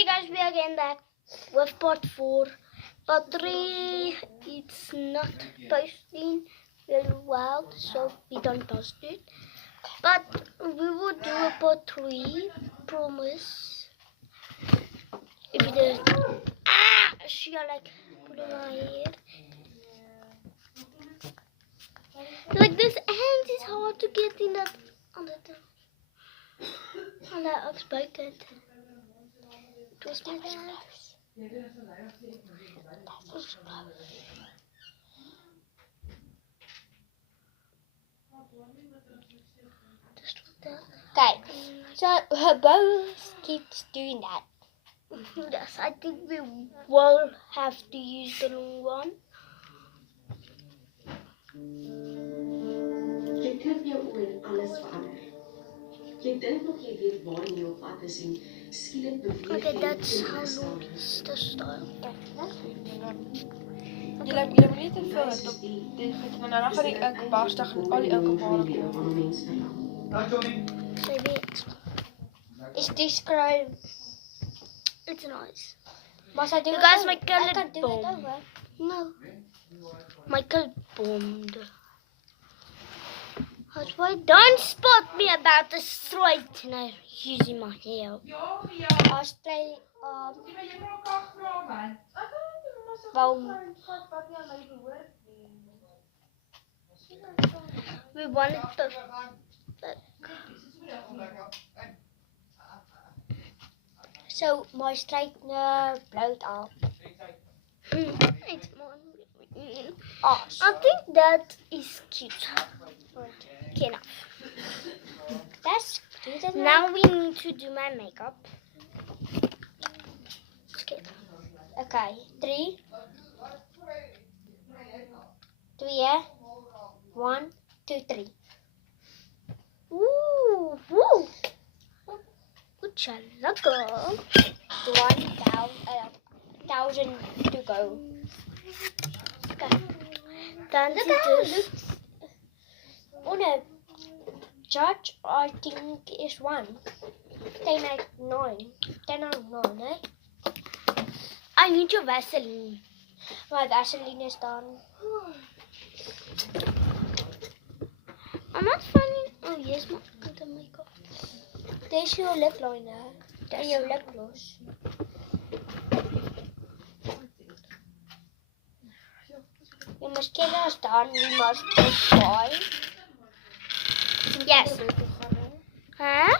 Hey guys, we are again back with part 4. Part 3, it's not posting very well, so we don't post it. But we will do a part 3, promise. If you did, she are like putting my head. Like this hand is hard to get in that on the spoken. It was my nose. Okay, so her both keeps doing that. Yes, I think we will have to use the long one. Jy klink jou oor alles verander. Jy dink nog jy weet waar jy op pad is en skielik beweeg Okay, jy that's how teenoorgestelde. long is the style. Jy moet nie te veel op dit met dan gaan die ook barstig al die ouke bare kom. Van mense verlang. So wait, Is this crime? it's nice. Must I do You it guys, over? my colored I can't do bomb. it over. No, Michael bombed. That's why don't spot me about the straightener using my hair. Australia, boom. We wanted to. So my straightener blowed up. It's more. Oh, I think that is cute. Okay, now. that's cute. Now we need to do my makeup. Okay. Okay, 3. 3, yeah? 1, 2, 3. Ooh, woo. Good job, girl. 1,000 to go. Okay. Then Look to how it this. looks. Oh no. Judge, I think is 1. 10 out of 9. 10 out of 9, eh? I need your Vaseline. My Vaseline is done. I'm not finding. Oh yes, my other makeup. There's your lip liner. And your lip gloss. Your mascara is done. We must apply. Yes. Huh?